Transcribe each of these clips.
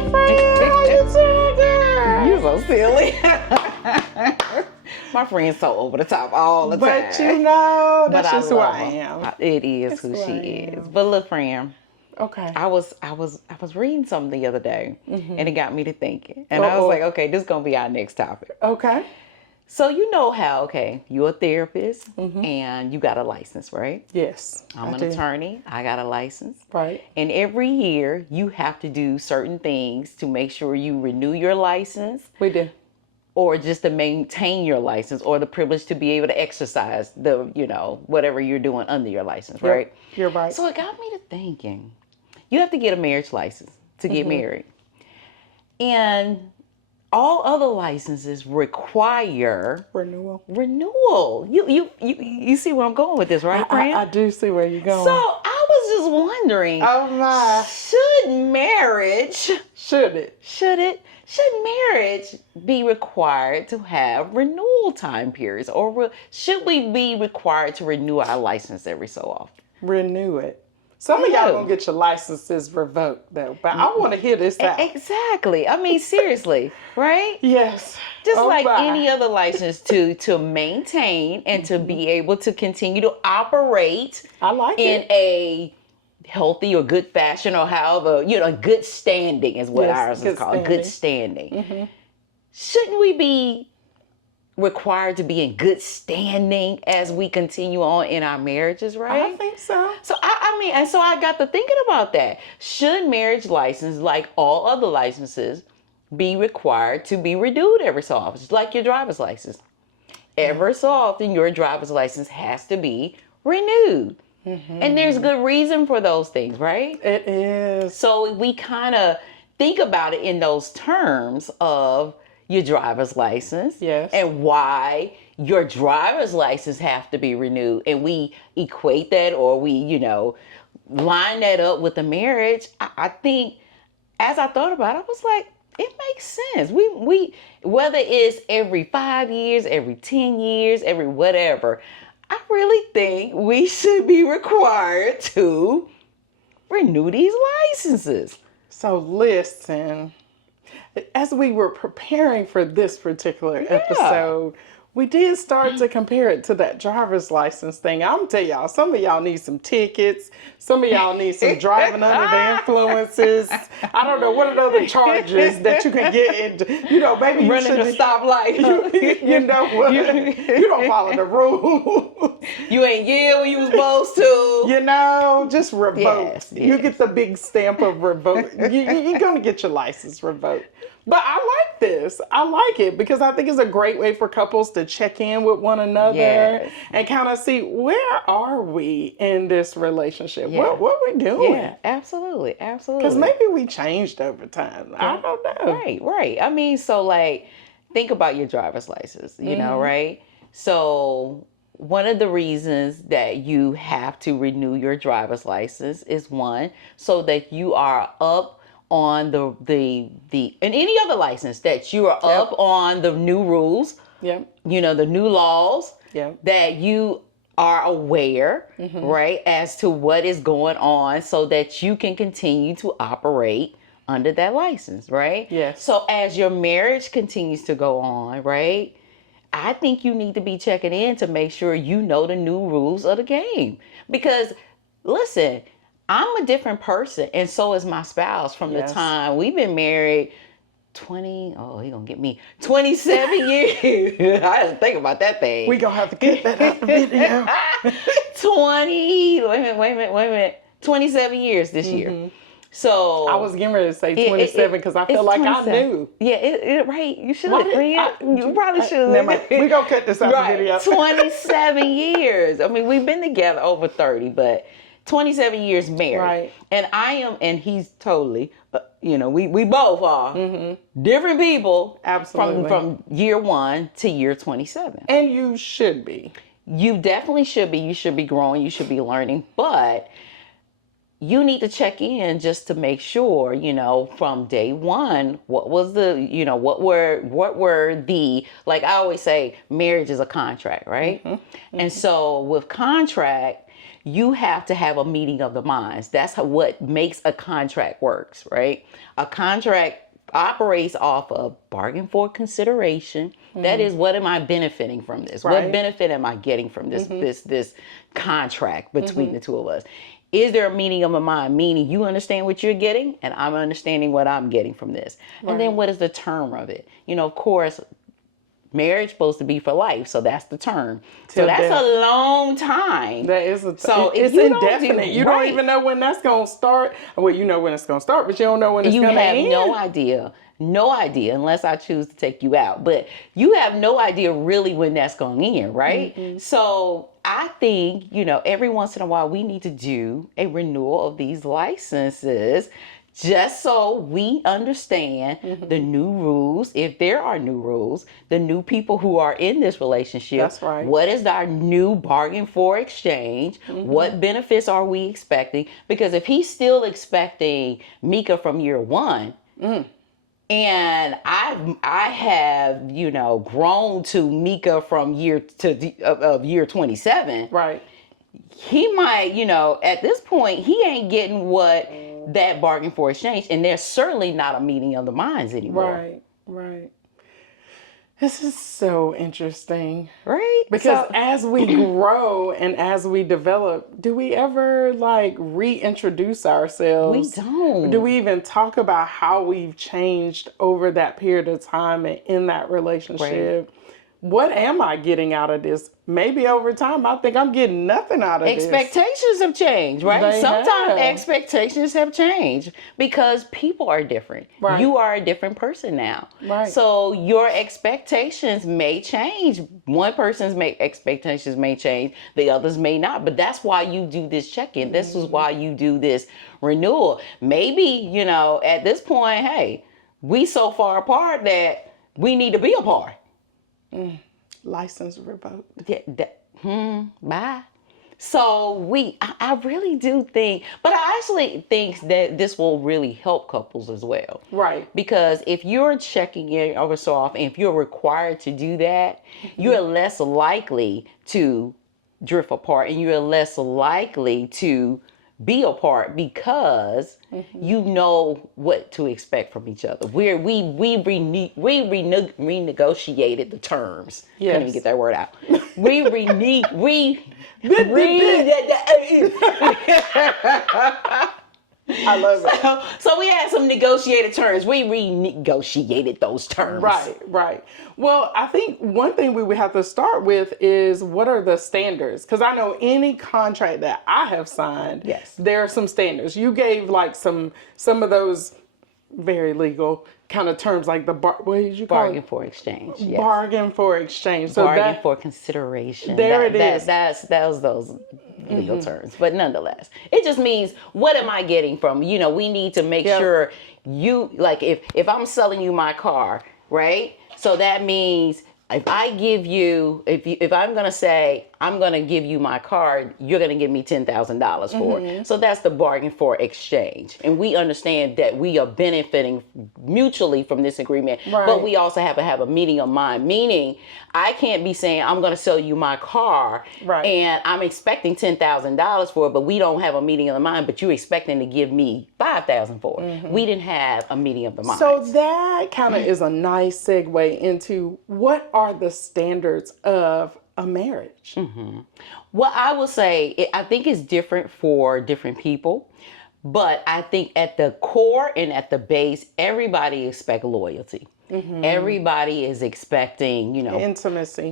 friend. How you doing, girl? You're so silly. My friend's so over the top all the time. But you know, that's But just who love I her. am. It is That's who who she I is. am. But look, friend, Okay. I was reading something the other day, and it got me to thinking. And I Uh-oh. was like, okay, this is gonna be our next topic. Okay. So you know how, okay, you're a therapist and you got a license, right? Yes. I'm I an do. attorney. I got a license. Right. And every year you have to do certain things to make sure you renew your license We do. or just to maintain your license or the privilege to be able to exercise the, whatever you're doing under your license, Yep. right? You're right. So it got me to thinking, you have to get a marriage license to get married. And all other licenses require Renewal. renewal. You see where I'm going with this, right, friend? I do see where you're going. So I was just wondering, oh my. should marriage Should marriage be required to have renewal time periods, or should we be required to renew our license every so often? renew it? Some of y'all gonna get your licenses revoked though, but I want to hear this out. Exactly. I mean, seriously, right? Yes. Just Oh, like my. any other license to maintain and to be able to continue to operate I like in it. a healthy or good fashion, or however, good standing is what Yes, ours good is called, good standing. Shouldn't we be required to be in good standing as we continue on in our marriages, right? I think so. So so I got to thinking about that. Should marriage license, like all other licenses, be required to be renewed every so often, just like your driver's license? Every so often, your driver's license has to be renewed. And there's good reason for those things, right? It is. So we kind of think about it in those terms of your driver's license, Yes. and why your driver's license have to be renewed. And we equate that, or we, line that up with the marriage. I think as I thought about it, I was like, it makes sense. We whether it's every 5 years, every 10 years, every whatever, I really think we should be required to renew these licenses. So listen, as we were preparing for this particular episode, we did start to compare it to that driver's license thing. I'm telling y'all, some of y'all need some tickets. Some of y'all need some driving under the influences. I don't know, what are the other charges that you can get into? Maybe you Running a stoplight. You know what? You don't follow the rules. You ain't yell when you was supposed to. Just revoked. Yes, You get the big stamp of revoked. You're going to get your license revoked. But I like this. I like it because I think it's a great way for couples to check in with one another and kind of see, where are we in this relationship? Yeah. What are we doing? Yeah, absolutely. Because maybe we changed over time. I don't know. Right. I mean, so like, think about your driver's license, right? So one of the reasons that you have to renew your driver's license is, one, so that you are up on the and any other license, that you are up on the new rules, the new laws, that you are aware, right, as to what is going on, so that you can continue to operate under that license, right? Yes. So as your marriage continues to go on, right, I think you need to be checking in to make sure you know the new rules of the game. Because listen, I'm a different person, and so is my spouse from the time we've been married. 27 years. I had to think about that thing. We gonna have to get that out the video. 27 years this year. So I was getting ready to say 27 because I feel like 27. I knew. Yeah, right. You should. You probably should. Never mind. We gonna cut this out the video. 27 years. I mean, we've been together over 30, but 27 years married. Right. And I am, and he's totally, we both are different people. Absolutely. From year 1 to year 27. And you should be. You definitely should be. You should be growing. You should be learning. But you need to check in just to make sure, from day one, what was the, what were the, like I always say, marriage is a contract, right? And so with contract, you have to have a meeting of the minds. That's what makes a contract works, right? A contract operates off of bargain for consideration. That is, what am I benefiting from this? What Right. benefit am I getting from this contract between the two of us? Is there a meeting of my mind? Meaning you understand what you're getting and I'm understanding what I'm getting from this. And then what is the term of it? Of course, marriage supposed to be for life, so that's the term. So that's death. a long time. That is So if it's you don't indefinite. You don't right. even know when that's gonna start. Well, you know when it's gonna start, but you don't know when it's You gonna have end. no idea unless I choose to take you out. But you have no idea really when that's going to end, right? So I think, every once in a while we need to do a renewal of these licenses just so we understand the new rules, if there are new rules, the new people who are in this relationship. That's right. What is our new bargain for exchange? What benefits are we expecting? Because if he's still expecting Mika from year one, and I have grown to Mika from year 27. Right. He might at this point he ain't getting what that bargain for exchange, and there's certainly not a meeting of the minds anymore. Right. Right. This is so interesting. Right? Because as we grow and as we develop, do we ever reintroduce ourselves? We don't. Do we even talk about how we've changed over that period of time and in that relationship? What am I getting out of this? Maybe over time, I think I'm getting nothing out of this. Expectations have changed, right? They Sometimes have. expectations have changed because people are different. Right. You are a different person now. Right. So your expectations may change. One person's expectations may change, the others may not. But that's why you do this check-in. This is why you do this renewal. Maybe, at this point, hey, we so far apart that we need to be apart. License revoked. Bye. So I really do think, but I actually think that this will really help couples as well. Right. Because if you're checking in over so often, if you're required to do that, you're less likely to drift apart and you're less likely to be apart because you know what to expect from each other. We renegotiated the terms. Yes. Couldn't even get that word out. I love it. So we had some negotiated terms. We renegotiated those terms. Right. Well, I think one thing we would have to start with is what are the standards? Because I know any contract that I have signed, Yes. there are some standards. You gave some of those very legal kind of terms, like what did you call Bargain it? for exchange. Yes. Bargain for exchange. So Bargain for consideration. There it is. That was those legal terms. But nonetheless, it just means, what am I getting from, we need to make sure you, if I'm selling you my car, right? So that means if I give you, if I'm going to say, I'm going to give you my car, you're going to give me $10,000 for it. So that's the bargain for exchange. And we understand that we are benefiting mutually from this agreement, but we also have to have a meeting of mind, meaning I can't be saying, I'm going to sell you my car and I'm expecting $10,000 for it, but we don't have a meeting of the mind, but you're expecting to give me $5,000 for it. We didn't have a meeting of the mind. So that kind of is a nice segue into what are the standards of a marriage? Well, I will say, I think it's different for different people, but I think at the core and at the base, everybody expects loyalty. Everybody is expecting,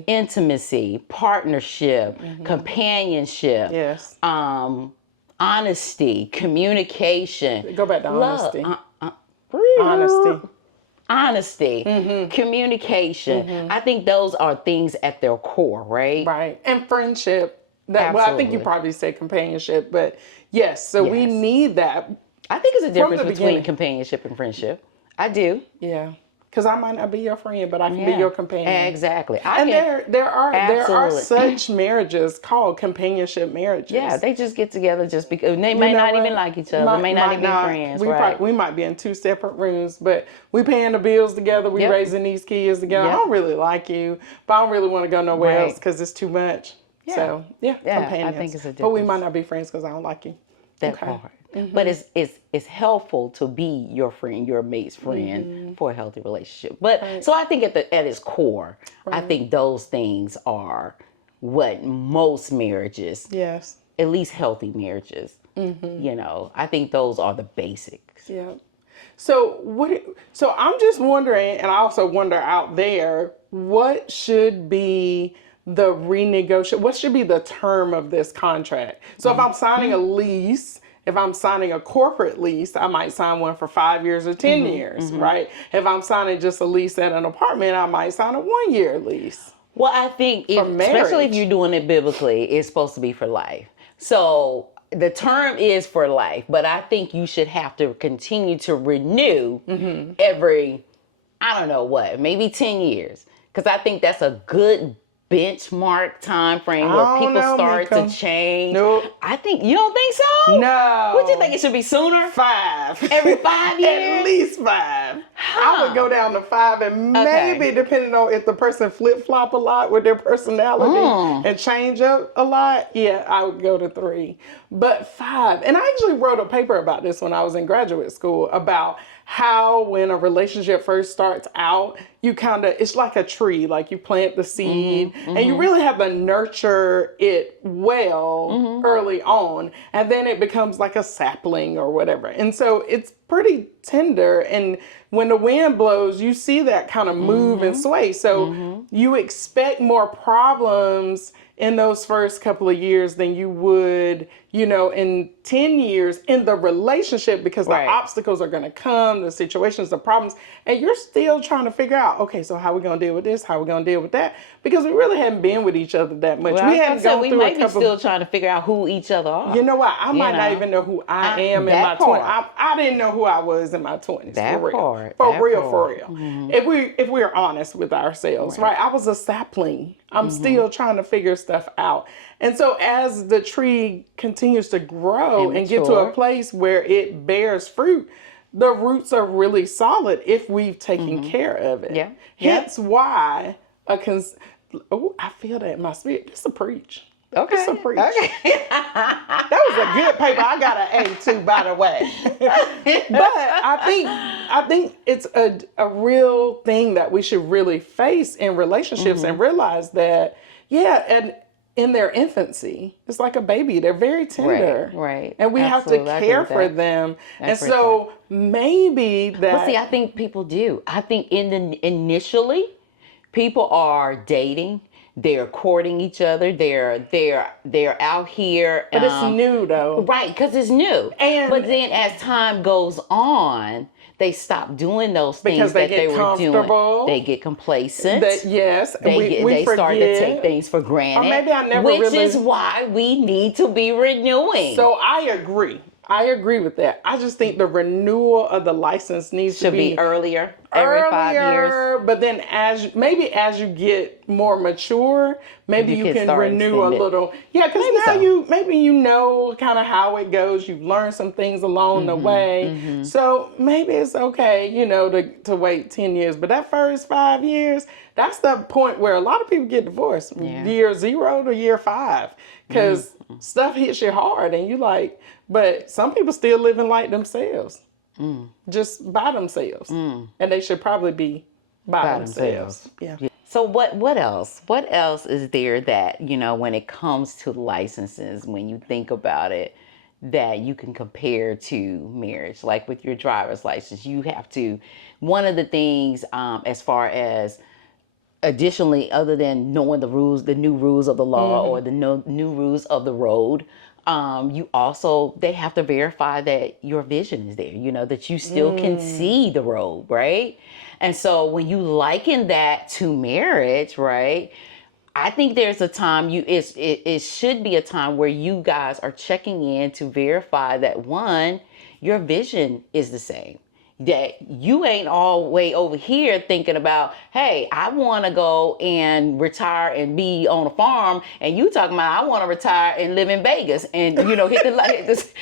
intimacy, partnership, companionship, Yes. Honesty, communication. Go back to love, honesty. Honesty, communication. I think those are things at their core, right? Right. And friendship. Well, I think you probably said companionship, but yes, so we need that. I think it's a difference the between beginning. companionship and friendship. I do. Yeah. Because I might not be your friend, but I can be your companion. Exactly. There are such marriages called companionship marriages. Yeah, they just get together just because they may not even like each other. May not even be friends. We might be in two separate rooms, but we paying the bills together. We raising these kids together. I don't really like you, but I don't really want to go nowhere else because it's too much. So yeah, Yeah, companions. I think it's a But we difference. might not be friends because I don't like you. That part. But it's helpful to be your friend, your mate's friend for a healthy relationship. But so I think at its core, I think those things are what most marriages, Yes. at least healthy marriages, I think those are the basics. Yeah. So so I'm just wondering, and I also wonder out there, what should be the renegotiate? What should be the term of this contract? So if I'm signing a lease, if I'm signing a corporate lease, I might sign one for 5 years or 10 years, right? If I'm signing just a lease at an apartment, I might sign a 1 year lease. Well, I think especially if marriage. you're doing it biblically, it's supposed to be for life. So the term is for life, but I think you should have to continue to renew every, I don't know what, maybe 10 years. Because I think that's a good benchmark time frame where I don't people know, start Mika. to change. Nope. I think, you don't think so? No. What do you think, it should be sooner? 5. Every 5 years? At least 5. I would go down to 5, and maybe depending on if the person flip flop a lot with their personality and change up a lot, yeah, I would go to 3. But 5, and I actually wrote a paper about this when I was in graduate school about how when a relationship first starts out, you it's like a tree, like you plant the seed and you really have to nurture it well early on, and then it becomes like a sapling or whatever. And so it's pretty tender, and when the wind blows, you see that kind of move and sway. So you expect more problems in those first couple of years than you would, in 10 years in the relationship, because the obstacles are going to come, the situations, the problems, and you're still trying to figure out, okay, so how are we going to deal with this? How are we going to deal with that? Because we really hadn't been with each other that much. Well, we hadn't gone we through may a be couple. still trying to figure out who each other are. You know what? I might not even know who I am in my 20s. I didn't know who I was in my 20s. That for real. part. For real. If we're honest with ourselves, right? I was a sapling. I'm still trying to figure stuff out. And so as the tree continues to grow and get to a place where it bears fruit, the roots are really solid if we've taken care of it. Yeah. Hence why I feel that in my spirit. It's a preach. Okay. It's a preach. Okay. That was a good paper. I got an A too, by the way. But I think it's a real thing that we should really face in relationships and realize that, and in their infancy, it's like a baby. They're very tender. Right. And we have to care for them. And so maybe that. But see, I think people do. I think initially, people are dating. They're courting each other. They're out here. But it's new though. Right, because it's new. But then as time goes on, they stop doing those things that they were doing. They get complacent. They start to take things for granted. Or maybe I never Which is why we need to be renewing. So I agree with that. I just think the renewal of the license should be earlier. Every 5 years. But then as you get more mature, maybe you can renew a little. Yeah, because now you know kind of how it goes. You've learned some things along the way. So maybe it's okay, to wait 10 years. But that first 5 years, that's the point where a lot of people get divorced. Year 0 to year 5. Because stuff hits you hard and you like, but some people still living like themselves. Just by themselves. And they should probably be by themselves. Yeah. So what else? What else is there that, when it comes to licenses, when you think about it, that you can compare to marriage? Like with your driver's license, you have to, one of the things as far as additionally, other than knowing the rules, the new rules of the law or the new rules of the road, they have to verify that your vision is there, that you still can see the road, right? And so when you liken that to marriage, right, I think there's a time it should be a time where you guys are checking in to verify that your vision is the same. That you ain't all way over here thinking about, hey, I want to go and retire and be on a farm, and you talking about I want to retire and live in Vegas and hit the light.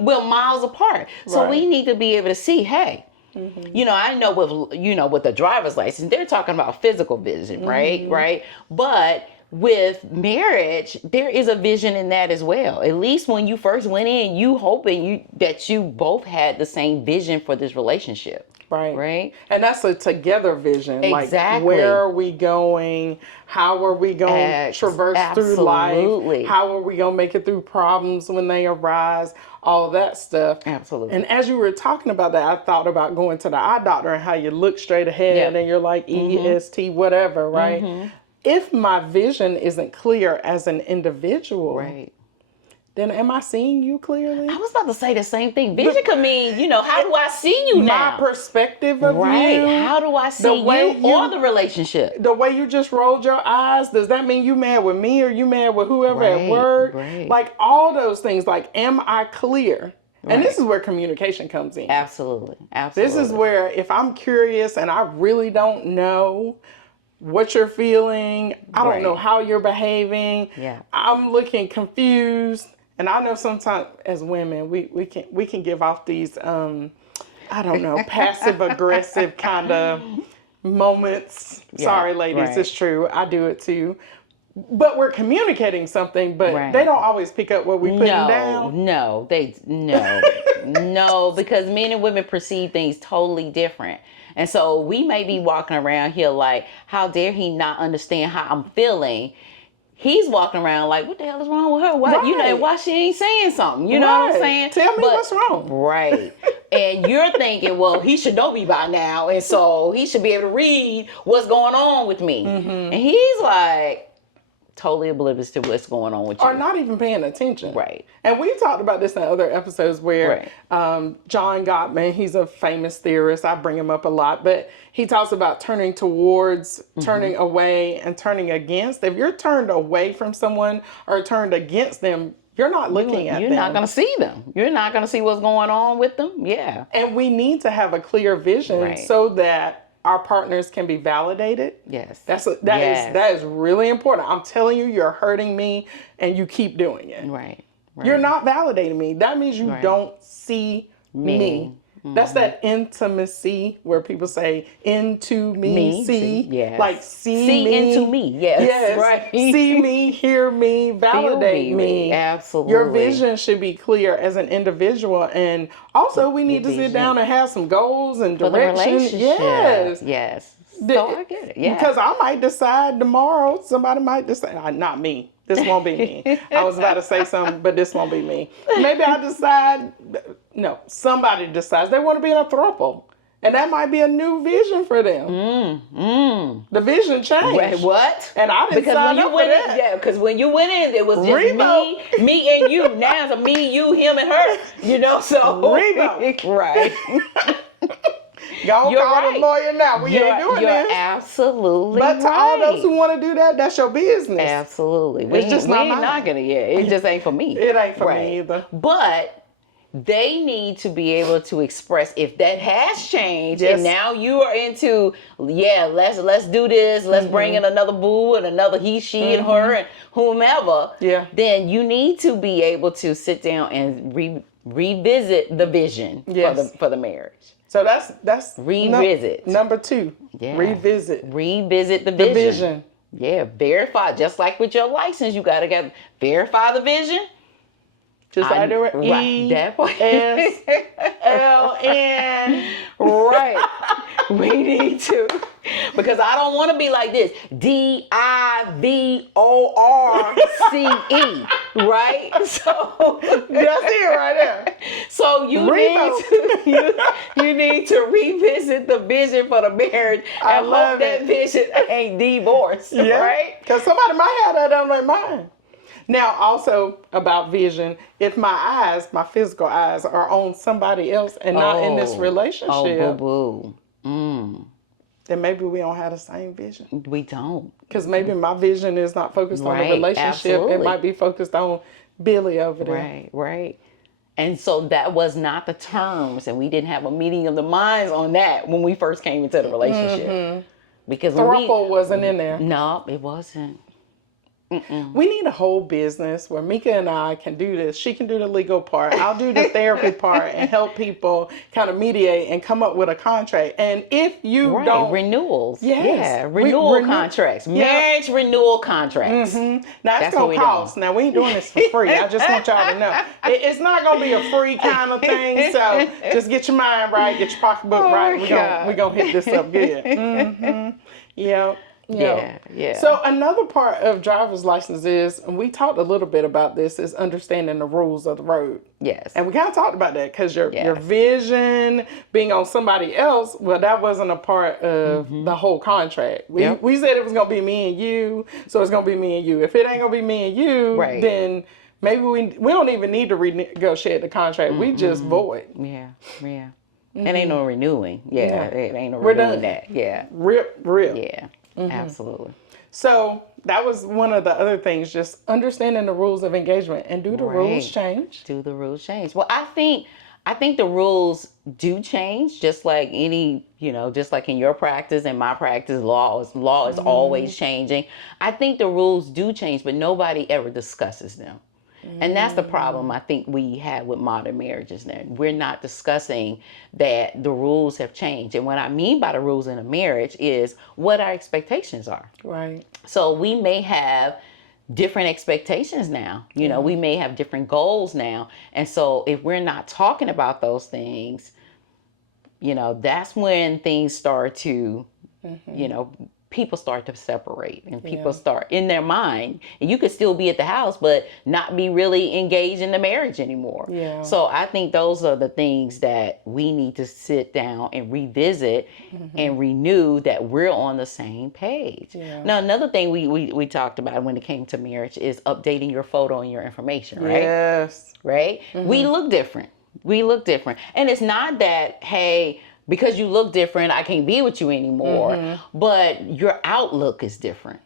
We're miles apart, so we need to be able to see, hey. I know with the driver's license, they're talking about physical vision, right? Right. But with marriage, there is a vision in that as well. At least when you first went in, you hoping that you both had the same vision for this relationship. Right. Right. And that's a together vision. Exactly. Like, where are we going? How are we going to traverse through life? How are we going to make it through problems when they arise? All of that stuff. Absolutely. And as you were talking about that, I thought about going to the eye doctor and how you look straight ahead and you're like EST, whatever, right? If my vision isn't clear as an individual, Right. then am I seeing you clearly? I was about to say the same thing. Vision could mean, how do I see you now? My perspective of Right. you. How do I see you or the relationship? The way you just rolled your eyes, does that mean you mad with me or you mad with whoever at work? Right. Like, all those things, like, am I clear? And this is where communication comes in. Absolutely. This is where, if I'm curious and I really don't know what you're feeling, I don't know how you're behaving, I'm looking confused. And I know sometimes as women, we can give off these, I don't know, passive aggressive kind of moments. Sorry, ladies, it's true. I do it too. But we're communicating something, but they don't always pick up what we put down. No, no, because men and women perceive things totally different. And so we may be walking around here like, how dare he not understand how I'm feeling? He's walking around like, what the hell is wrong with her? Why, why she ain't saying something? You know what I'm saying? Tell me what's wrong. Right. And you're thinking, well, he should know me by now. And so he should be able to read what's going on with me. And he's like, totally oblivious to what's going on with you. Or not even paying attention. Right. And we've talked about this in other episodes where John Gottman, he's a famous theorist. I bring him up a lot. But he talks about turning towards, turning away, and turning against. If you're turned away from someone or turned against them, you're not looking at them. You're not going to see them. You're not going to see what's going on with them. Yeah. And we need to have a clear vision so that our partners can be validated. Yes. That is really important. I'm telling you, you're hurting me and you keep doing it. Right. You're not validating me. That means you don't see me. That's that intimacy where people say, into me, see. Yes. Like, see me. Into me. Yes. Right. See me, hear me, validate me. Absolutely. Your vision should be clear as an individual. And also, we need to sit down and have some goals and direction. Yes. So I get it. Yeah. Because I might decide tomorrow, somebody might decide, not me. This won't be me. I was about to say something, but this won't be me. Maybe I decide, somebody decides they want to be in a throuple. And that might be a new vision for them. The vision changed. Wait, what? And I didn't sign up for that. Yeah, because when you went in, it was just me and you. Now it's me, you, him, and her. So. Rebo. Right. Y'all call the lawyer now. We ain't doing you're this. Absolutely But to all those who want to do that, that's your business. Absolutely. It's just not mine. Not gonna. Yeah, it just ain't for me. It ain't for me either. But they need to be able to express if that has changed and now you are into let's do this, let's bring in another boo and another he, she, and her and whomever. Yeah. Then you need to be able to sit down and revisit the vision for the marriage. So that's revisit. Number 2. Yeah. Revisit the vision. Yeah, verify. Just like with your license, you gotta verify the vision. Just like the ESLN. Right. We need to. Because I don't want to be like this. DIVORCE. Right? So that's it right there. So you need to revisit the vision for the marriage and hope that vision ain't divorce. Yeah. Right? Because somebody might have that on their mind. Now, also about vision, if my physical eyes are on somebody else and not in this relationship, then maybe we don't have the same vision. We don't. Because maybe my vision is not focused on the relationship. Absolutely. It might be focused on Billy over there. Right. And so that was not the terms, and we didn't have a meeting of the minds on that when we first came into the relationship. Because throuple wasn't in there. No, it wasn't. We need a whole business where Mika and I can do this. She can do the legal part. I'll do the therapy part and help people kind of mediate and come up with a contract. And if you Right, don't... renewals. Yes. Yeah, renewal contracts. Yeah. Marriage renewal contracts. Now, it's That's going what to we cost. Now, we ain't doing this for free. I just want y'all to know. It's not going to be a free kind of thing. So just get your mind right, get your pocketbook right. We're going to hit this up good. Yeah. So another part of driver's license is, and we talked a little bit about this, is understanding the rules of the road. Yes. And we kind of talked about that because your vision being on somebody else, well, that wasn't a part of the whole contract. We said it was going to be me and you, so it's going to be me and you. If it ain't going to be me and you, then maybe we don't even need to renegotiate the contract. We just void. Yeah. It ain't no renewing. It ain't no We're renewing done. that. Yeah. Rip. Yeah. Absolutely. So that was one of the other things, just understanding the rules of engagement. And do the rules change? Do the rules change? Well, I think the rules do change, just like any, just like in your practice and my practice, law is always changing. I think the rules do change, but nobody ever discusses them. And that's the problem I think we have with modern marriages now. We're not discussing that the rules have changed. And what I mean by the rules in a marriage is what our expectations are. Right. So we may have different expectations now. We may have different goals now. And so if we're not talking about those things, that's when things start to, people start to separate and people start in their mind, and you could still be at the house but not be really engaged in the marriage anymore. So I think those are the things that we need to sit down and revisit and renew, that we're on the same page. Now, another thing we talked about when it came to marriage is updating your photo and your information, right? Yes. Right? We look different. And it's not that, hey, because you look different, I can't be with you anymore. But your outlook is different.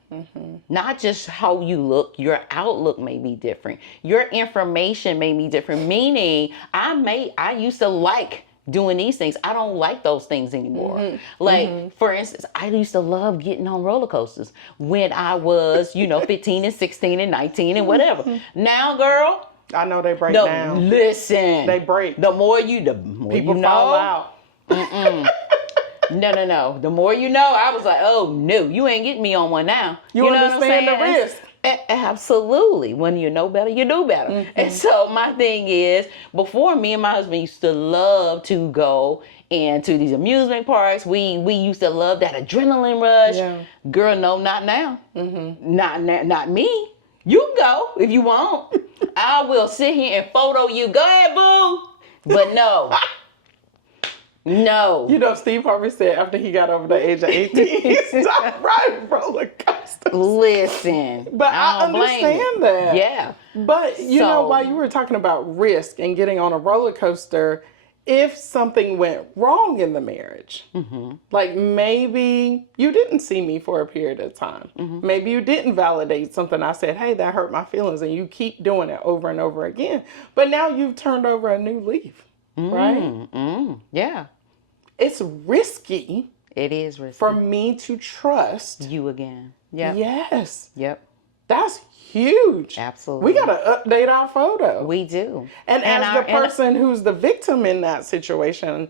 Not just how you look, your outlook may be different. Your information may be different, meaning I used to like doing these things. I don't like those things anymore. For instance, I used to love getting on roller coasters when I was, 15 and 16 and 19 and whatever. Now, girl, I know they break down. Listen. They break. The more people fall out. No. The more you know, I was like, oh no, you ain't getting me on one now. You understand the risk. Absolutely. When you know better, you do better. And so my thing is, before, me and my husband used to love to go into these amusement parks. We used to love that adrenaline rush. Girl, no, not now. Not me. You can go if you want. I will sit here and photo you. Go ahead, boo. But no. No. Steve Harvey said after he got over the age of 18, he stopped riding roller coasters. Listen. But I understand that. Yeah. But, while you were talking about risk and getting on a roller coaster, if something went wrong in the marriage, like maybe you didn't see me for a period of time. Maybe you didn't validate something I said, hey, that hurt my feelings, and you keep doing it over and over again. But now you've turned over a new leaf, right? Yeah. It's risky. It is risky. For me to trust you again. Yeah. Yes. Yep. That's huge. Absolutely. We got to update our photo. We do. And as the person who's the victim in that situation,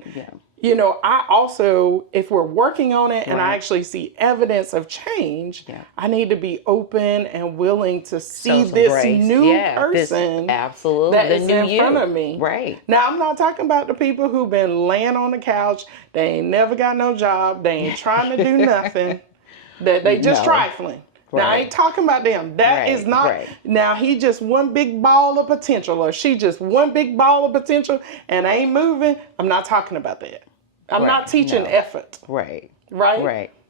I also, if we're working on it and I actually see evidence of change, I need to be open and willing to see this grace. new person that is in front of me. Right. Now, I'm not talking about the people who've been laying on the couch. They ain't never got no job. They ain't trying to do nothing. That they just trifling. Right. Now, I ain't talking about them. That is not. Right. Now, he just one big ball of potential, or she just one big ball of potential and ain't moving. I'm not talking about that. I'm not teaching effort. Right.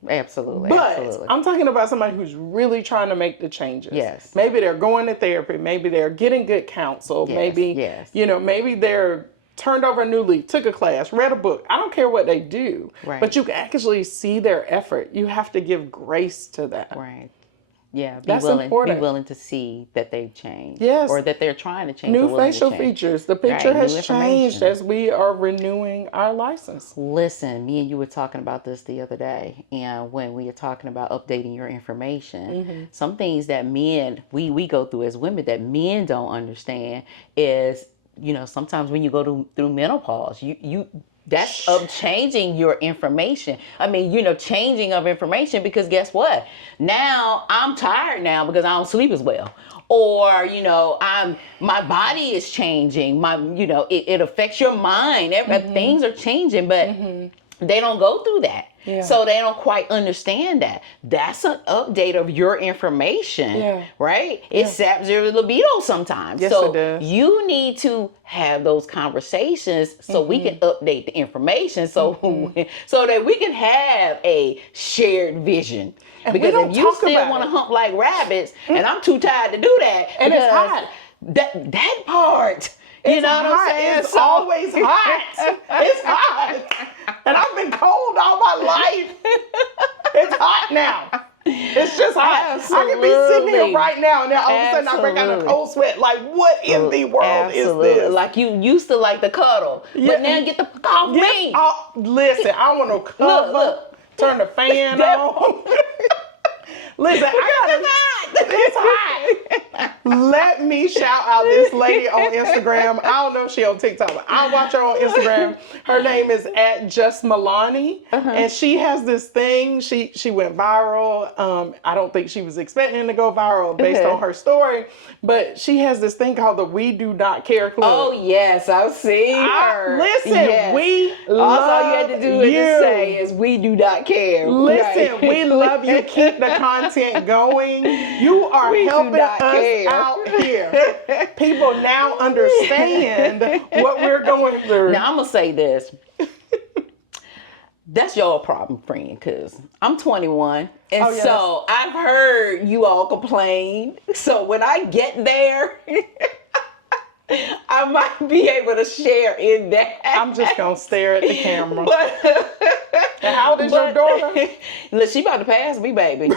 Absolutely. But I'm talking about somebody who's really trying to make the changes. Yes. Maybe they're going to therapy. Maybe they're getting good counsel. Maybe, maybe they're turned over a new leaf, took a class, read a book. I don't care what they do. Right. But you can actually see their effort. You have to give grace to that. Right. Yeah, That's important. Be willing to see that they've changed. Yes. Or that they're trying to change. New willing to facial change. features. The picture Right, new has changed information. as we are renewing our license. Listen, me and you were talking about this the other day, and when we were talking about updating your information, some things that men we go through as women that men don't understand is, sometimes when you go through menopause, you that's of changing your information. I mean, changing of information, because guess what? Now I'm tired now because I don't sleep as well. Or, my body is changing. It affects your mind. Things are changing, but they don't go through that. Yeah. So they don't quite understand that. That's an update of your information, right? It saps your libido sometimes. Yes, so it does. you need to have those conversations so we can update the information so that we can have a shared vision. And because we don't if you talk still about want to it. hump like rabbits, and I'm too tired to do that, And it's because hot. That part. You know what I'm saying? It's always hot. It's hot. And I've been cold all my life. It's hot now. It's just hot. Absolutely. I could be sitting here right now, and then all of a sudden I break out a cold sweat. Like, what in the world is this? Like you used to like the cuddle, but now get the fuck off me. Listen, I want to cover. Look. Turn the fan on. Listen, it's hot. Let me shout out this lady on Instagram. I don't know if she on TikTok, but I watch her on Instagram. Her name is @JustMilani, and she has this thing. She went viral. I don't think she was expecting to go viral based on her story, but she has this thing called the We Do Not Care Club. Oh yes, I've seen her. Listen, yes. we love all you had to do is to say is we do not care. Listen, Right. we love you. Keep the content going. You are helping us out here. People now understand what we're going through. Now I'm gonna say this. That's your problem, friend, because I'm 21. And so I've heard you all complain. So when I get there, I might be able to share in that. I'm just going to stare at the camera. And how old is But- your daughter? Look, she about to pass me, baby.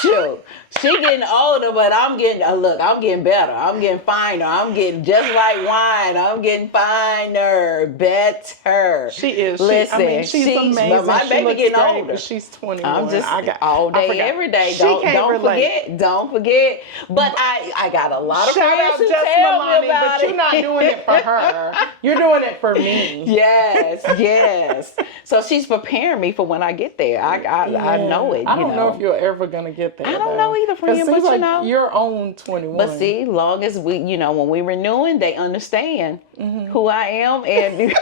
Sure. She getting older, but I'm getting, I'm getting better. I'm getting finer. I'm getting just like wine. I'm getting finer, better. She is. Listen, she's amazing. But my She baby looks getting great, older. but she's 21. I'm just I all day, forgot. every day. She Don't can't relate. forget. Don't forget. But I got a lot of Shout friends out who Just tell me Milani, about but it. you're not doing it for her. You're doing it for me. Yes. So she's preparing me for when I get there. I know it. I don't know if you're ever going to get there. I don't know either, friend, but like know. you're on 21. But see, long as we, when we renewing, they understand who I am, and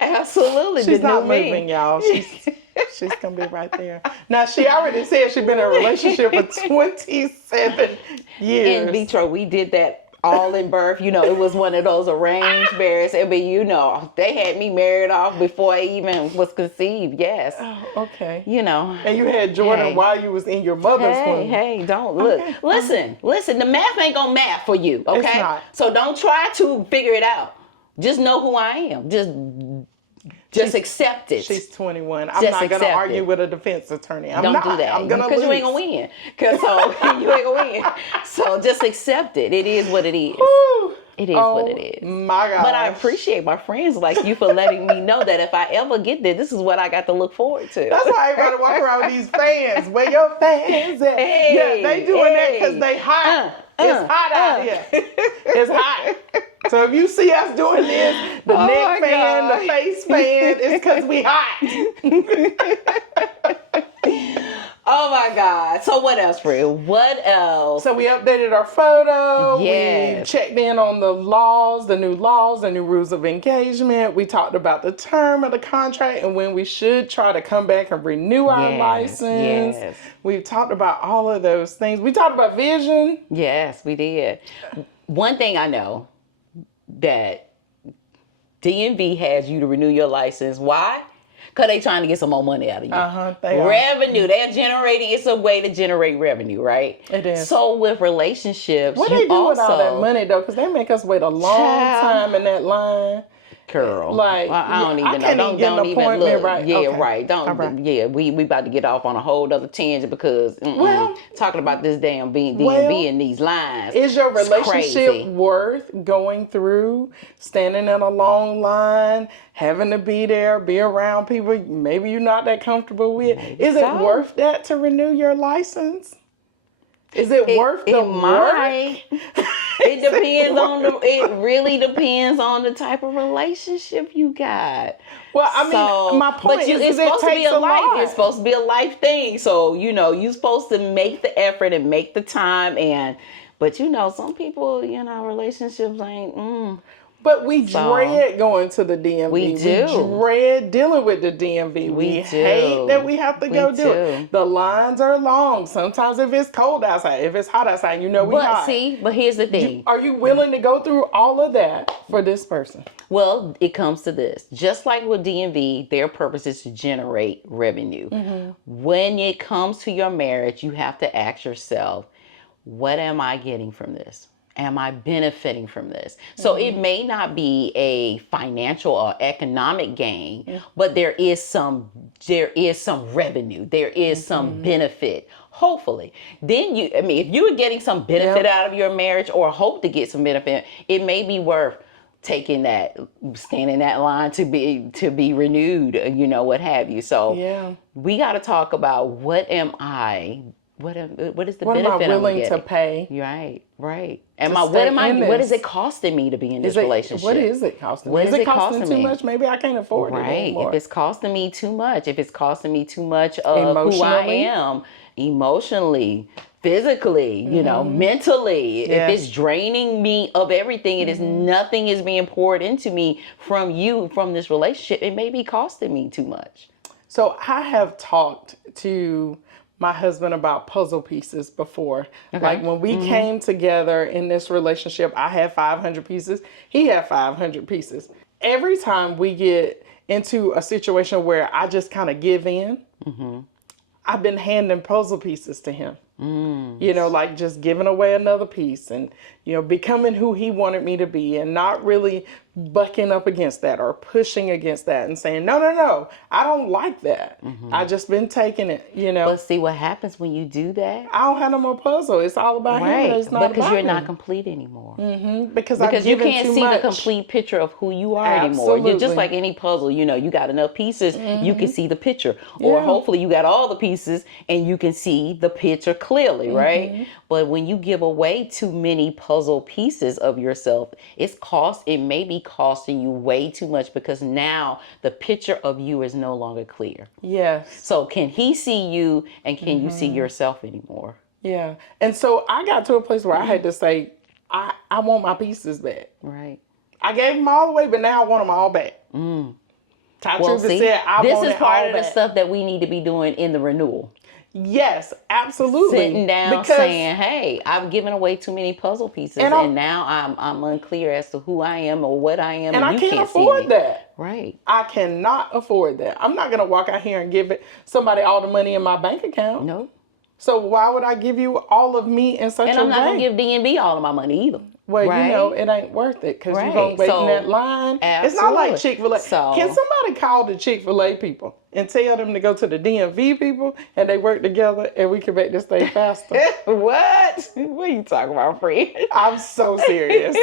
absolutely. She's the not new moving, me. y'all. She's gonna be right there. Now she already said she's been in a relationship for 27 years. In vitro, we did that all in birth. It was one of those arranged marriages. But they had me married off before I even was conceived. Yes. Oh, okay. And you had Jordan while you was in your mother's womb. Hey, don't look. Okay. Listen, the math ain't gonna math for you, okay? It's not. So don't try to figure it out. Just know who I am. Just accept it. She's 21. I'm Just not going to accept argue it. with a defense attorney. Don't do that. I'm going to lose. Because you ain't going to win. You ain't going to win. So just accept it. It is what it is. Whew. It is what it is. My God. But I appreciate my friends like you for letting me know that if I ever get there, this is what I got to look forward to. That's why everybody walk around with these fans. Where your fans at? Hey, they doing that because they hot. It's hot out here. It's hot. So if you see us doing this, the neck fan, the face fan, it's because we hot. Oh my God. So what else, Fred? What else? So we updated our photo. Yes. We checked in on the laws, the new rules of engagement. We talked about the term of the contract and when we should try to come back and renew our license. Yes. We've talked about all of those things. We talked about vision. Yes, we did. One thing I know that DMV has you to renew your license. Why? Because they trying to get some more money out of you. They are. Revenue. They're generating. It's a way to generate revenue, right? It is. So with relationships, What you they do also, with all that money though? Because they make us wait a long time in that line. Girl, Like, I don't I even know. can't even get an appointment look. right. Yeah, Okay. right. Don't. All right. Yeah, we about to get off on a whole other tangent because Well, talking about this damn DMV well, and these lines. is your It's relationship crazy. worth going through, standing in a long line, having to be there, be around people maybe you're not that comfortable with? Maybe Is it so. worth that to renew your license? Is it worth the It might. work? It depends on the. It really depends on the type of relationship you got. Well, I mean, my point is it's it supposed to be takes a a life. lot. It's supposed to be a life thing. So you're supposed to make the effort and make the time. But some people, relationships ain't. But we So dread going to the DMV. we do. We dread dealing with the DMV. We do. hate that we have to We go do do. it. The lines are long. Sometimes if it's cold outside, if it's hot outside, we hot. But here's the thing. Are you willing to go through all of that for this person? Well, it comes to this. Just like with DMV, their purpose is to generate revenue. When it comes to your marriage, you have to ask yourself, what am I getting from this? Am I benefiting from this? So it may not be a financial or economic gain, but there is some revenue. There is some benefit. Hopefully. Then if you are getting some benefit out of your marriage or hope to get some benefit, it may be worth standing that line to be renewed, what have you. So we got to talk about what is the benefit am I willing to pay? Right. What is it costing me to be in this relationship? What is it costing me? Is it costing too much? Maybe I can't afford it anymore. If it's costing me too much, if it's costing me too much of who I am, emotionally, physically, mentally, if it's draining me of everything, nothing is being poured into me from this relationship, it may be costing me too much. So I have talked to my husband about puzzle pieces before. Okay. Like when we came together in this relationship, I had 500 pieces. He had 500 pieces. Every time we get into a situation where I just kind of give in, I've been handing puzzle pieces to him. Like just giving away another piece and, becoming who he wanted me to be and not really bucking up against that or pushing against that and saying, no, I don't like that. I just been taking it, But see what happens when you do that? I don't have no more puzzle. It's all about him. It's not because about you're me. not complete anymore. Because you can't see the complete picture of who you are anymore. You're just like any puzzle. You got enough pieces, you can see the picture. Or hopefully you got all the pieces and you can see the picture clearly, right? But when you give away too many puzzle pieces of yourself, it may be costing you way too much because now the picture of you is no longer clear. Yes. So can he see you and can you see yourself anymore? Yeah. And so I got to a place where I had to say, I want my pieces back. Right. I gave them all away, but now I want them all back. This is part of the stuff that we need to be doing in the renewal. Yes, absolutely. Sitting down saying, hey, I've given away too many puzzle pieces and now I'm unclear as to who I am or what I am. And I can't afford that. Right. I cannot afford that. I'm not going to walk out here and give somebody all the money in my bank account. No. So why would I give you all of me in such a way? And I'm not going to give DMV all of my money either. Well, it ain't worth it because you're going to wait in that line. Absolutely. It's not like Chick-fil-A. Can somebody call the Chick-fil-A people and tell them to go to the DMV people and they work together and we can make this thing faster? What? What are you talking about, friend? I'm so serious.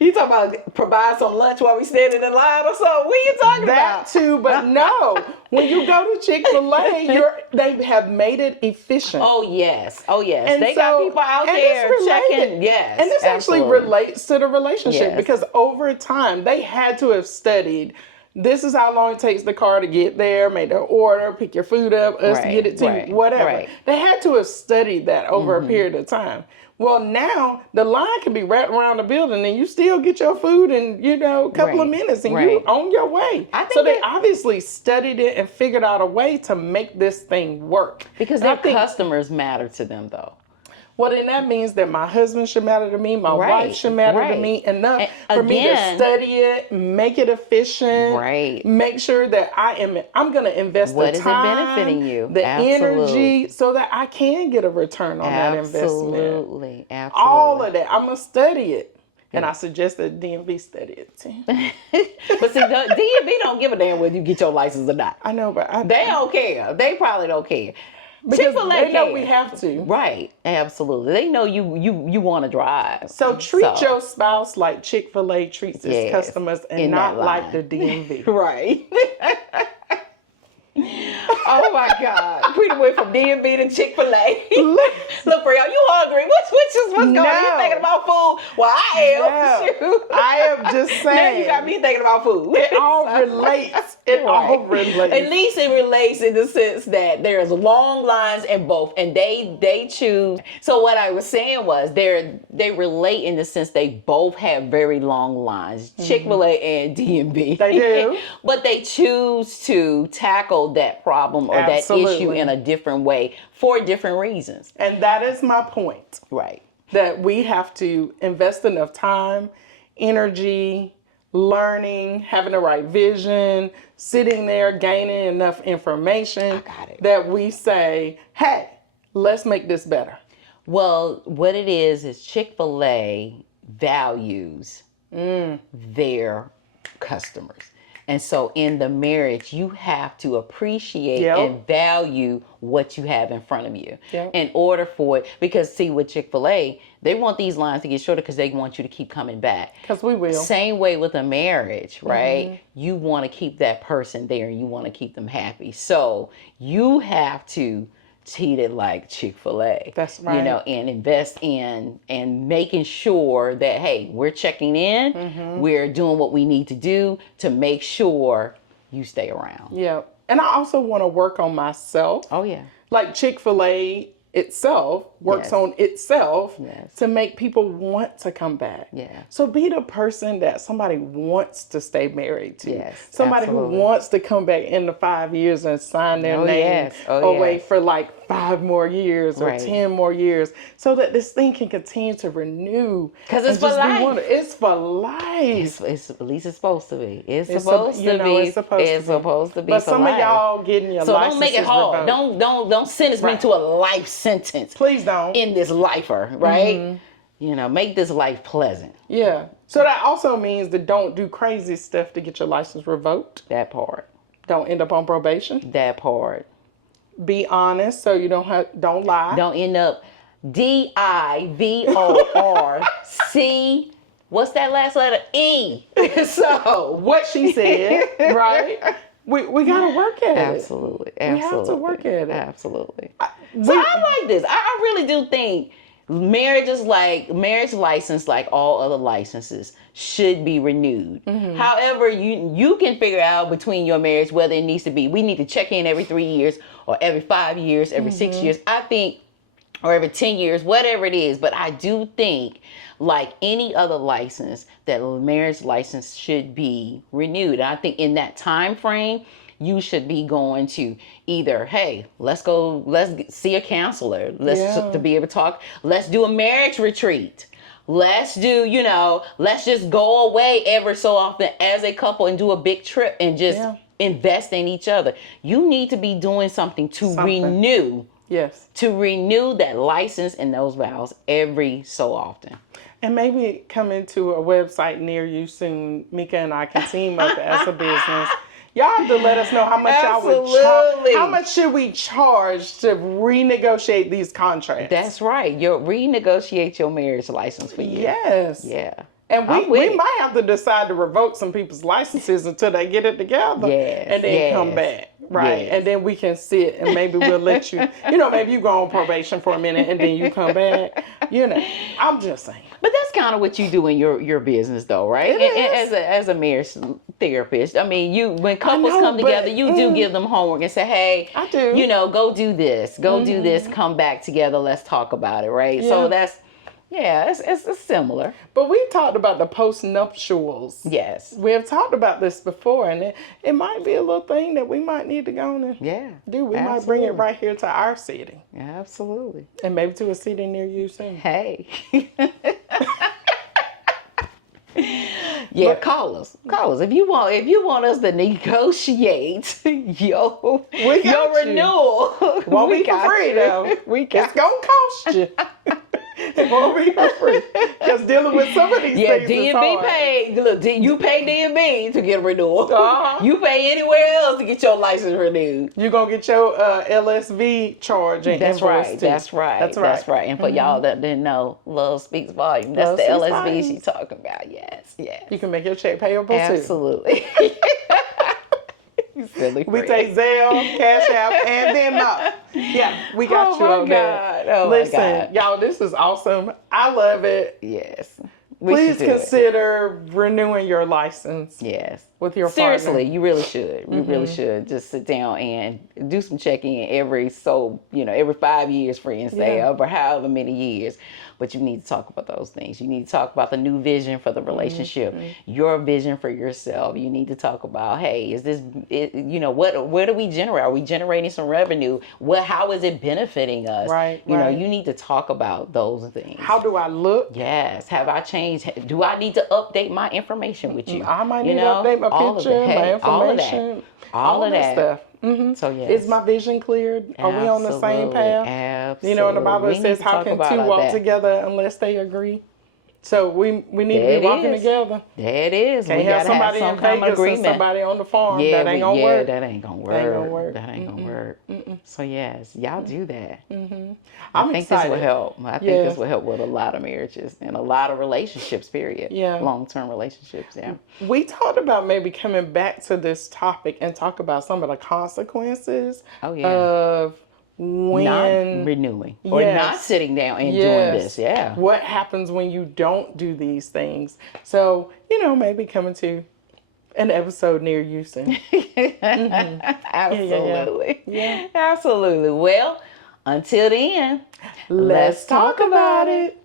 You talking about provide some lunch while we standing in line or something? What are you talking about? That too, but no. When you go to Chick-fil-A, they have made it efficient. Oh, yes. And they got people out there checking. Yes. And this actually relates to the relationship Yes. because over time, they had to have studied. This is how long it takes the car to get there, make the order, pick your food up, us to get it to you, whatever. Right. They had to have studied that over a period of time. Well, now the line can be wrapped around the building and you still get your food in, a couple of minutes and you're on your way. So they obviously studied it and figured out a way to make this thing work. Because their customers matter to them, though. Well, then that means that my husband should matter to me, my wife should matter to me enough for me to study it, make it efficient, make sure that I'm going to invest the time, benefiting you? The energy, so that I can get a return on that investment. Absolutely. All of that. I'm going to study it. And I suggest that DMV study it too. But see, the DMV don't give a damn whether you get your license or not. I know, but They don't care. They probably don't care. because Chick-fil-A they know cares. we have to. Right, absolutely. They know you want to drive. So treat your spouse like Chick-fil-A treats its Yes, customers and in not that like line. the DMV. Right. Oh my God. We went from DMV to Chick-fil-A. Look, for y'all, you hungry? What's going on? You No. thinking about food? Well, I am. No, Shoot. I am just Now saying. you got me thinking about food. It all relates. It all relates. At least it relates in the sense that there's long lines in both, and they choose. So what I was saying was they relate in the sense they both have very long lines, Chick-fil-A and DMV. They do. But they choose to tackle that problem or that issue Absolutely. in a different way for different reasons. And that is my point. Right. That we have to invest enough time, energy, learning, having the right vision, sitting there gaining enough information got it. that we say, hey, let's make this better. Well, what it is Chick-fil-A values their customers. And so in the marriage, you have to appreciate Yep. and value what you have in front of you Yep. in order for it. Because see, with Chick-fil-A, they want these lines to get shorter because they want you to keep coming back. Because we will. Same way with a marriage, right? You want to keep that person there and you want to keep them happy. So you have to treat it like Chick-fil-A. That's You right. know, and invest in and making sure that, hey, we're checking in, we're doing what we need to do to make sure you stay around. Yeah. And I also want to work on myself. Oh, yeah. Like Chick-fil-A itself works Yes. on itself Yes. to make people want to come back. Yeah. So be the person that somebody wants to stay married to. Yes, Somebody absolutely. who wants to come back in the 5 years and sign their Oh, name yes. Oh, away yes. for like 5 more years or Right. 10 more years so that this thing can continue to renew. 'Cause it's and just for be life. It's for life. It's at least it's supposed to be. It's It's supposed you to know, be. it's supposed to be. supposed to be. But for some life. of y'all getting your So licenses don't make it hard. revoked. Don't sentence me Right. to a life sentence. Please don't. In this lifer, right? You know, make this life pleasant. Yeah. So that also means that don't do crazy stuff to get your license revoked. That part. Don't end up on probation. That part. Be honest so you don't lie. Don't end up DIVORC. What's that last letter? E. So What she said, right? We gotta work at it. absolutely. We have to work at it. Absolutely. We- So I like this. I really do think marriage license, like all other licenses, should be renewed. However, you can figure out between your marriage whether it needs to be. We need to check in every 3 years or every 5 years, every 6 years. I think, or every 10 years, whatever it is. But I do think, like any other license, that a marriage license should be renewed. And I think in that time frame, you should be going to either, hey, let's see a counselor. Yeah. To be able to talk. Let's do a marriage retreat. Let's just go away ever so often as a couple and do a big trip and just invest in each other. You need to be doing something to renew. Yes. To renew that license and those vows every so often. And maybe come into a website near you soon. Mika and I can team up as a business. Y'all have to let us know how much y'all would charge. Absolutely. How much should we charge to renegotiate these contracts? That's right. Renegotiate your marriage license for you. Yes. Yeah. And I'm we with it. might have to decide to revoke some people's licenses until they get it together. Yes, And then come yes, back. Right. yes. And then we can sit and maybe we'll let you, maybe you go on probation for a minute and then you come back. I'm just saying. But that's kind of what you do in your business, though, right? It is. As a marriage therapist, I mean, when couples know, come but, together, you do give them homework and say, hey, I do. Go do this, do this, come back together, let's talk about it, right? Yeah. So that's, it's similar. But we talked about the post-nuptials. Yes. We have talked about this before, and it might be a little thing that we might need to go on and Yeah. do. We might bring it absolutely. right here to our city Absolutely. and maybe to a city near you soon. Hey. Yeah, call us. If you want us to negotiate your you. renewal. Won't we be for got free you. though. We got It's gonna cost you. It won't be for free. Because dealing with some of these Yeah, things is DMV hard. paid. Look, you pay DMV to get a renewal. Uh-huh. You pay anywhere else to get your license renewed. You're going to get your LSV charge and That's invoice right. too. That's right. That's right. That's right. And for y'all that didn't know, love speaks volume. That's Love the speaks LSV volume. she's talking about. Yes. Yes. You can make your check payable too. Absolutely. You silly We friend. take Zelle, Cash App, and Venmo. Yeah, we got Oh you my on there. God. Oh Listen, my God. y'all, this is awesome. I love it. Yes. We Please should do it. consider renewing your license Yes. with your Seriously, partner. you really should. You really should just sit down and do some checking every 5 years, friends say, Yeah. over however many years. But you need to talk about those things. You need to talk about the new vision for the relationship, your vision for yourself. You need to talk about, hey, is this, where do we generate? Are we generating some revenue? How is it benefiting us? Right, You know, right. you need to talk about those things. How do I look? Yes. Have I changed? Do I need to update my information with you? I might You need know, to update my all of picture, that. my Hey, information. all of that. stuff. So yes. Is my vision cleared? Are we on the same Absolutely, path? Absolutely. You know, in the Bible We it need says, to how talk can about two all walk that. together unless they agree? So we need There to it be walking is. together. There it is. Can't we have gotta have somebody some in kind of Vegas and agreement. somebody on the farm. Yeah, That ain't gonna work. that ain't gonna work. That ain't gonna work. That ain't gonna work. So yes, y'all do that. I'm I think excited. this will help. I think Yeah. this will help with a lot of marriages and a lot of relationships. Period. Yeah. Long-term relationships. Yeah. We talked about maybe coming back to this topic and talk about some of the consequences Oh, yeah. of when Not renewing or Yes. not sitting down and doing Yes. this. Yeah. What happens when you don't do these things? So, maybe coming to an episode near you soon. Absolutely. Yeah. Absolutely. Well, until then, Let's talk about it.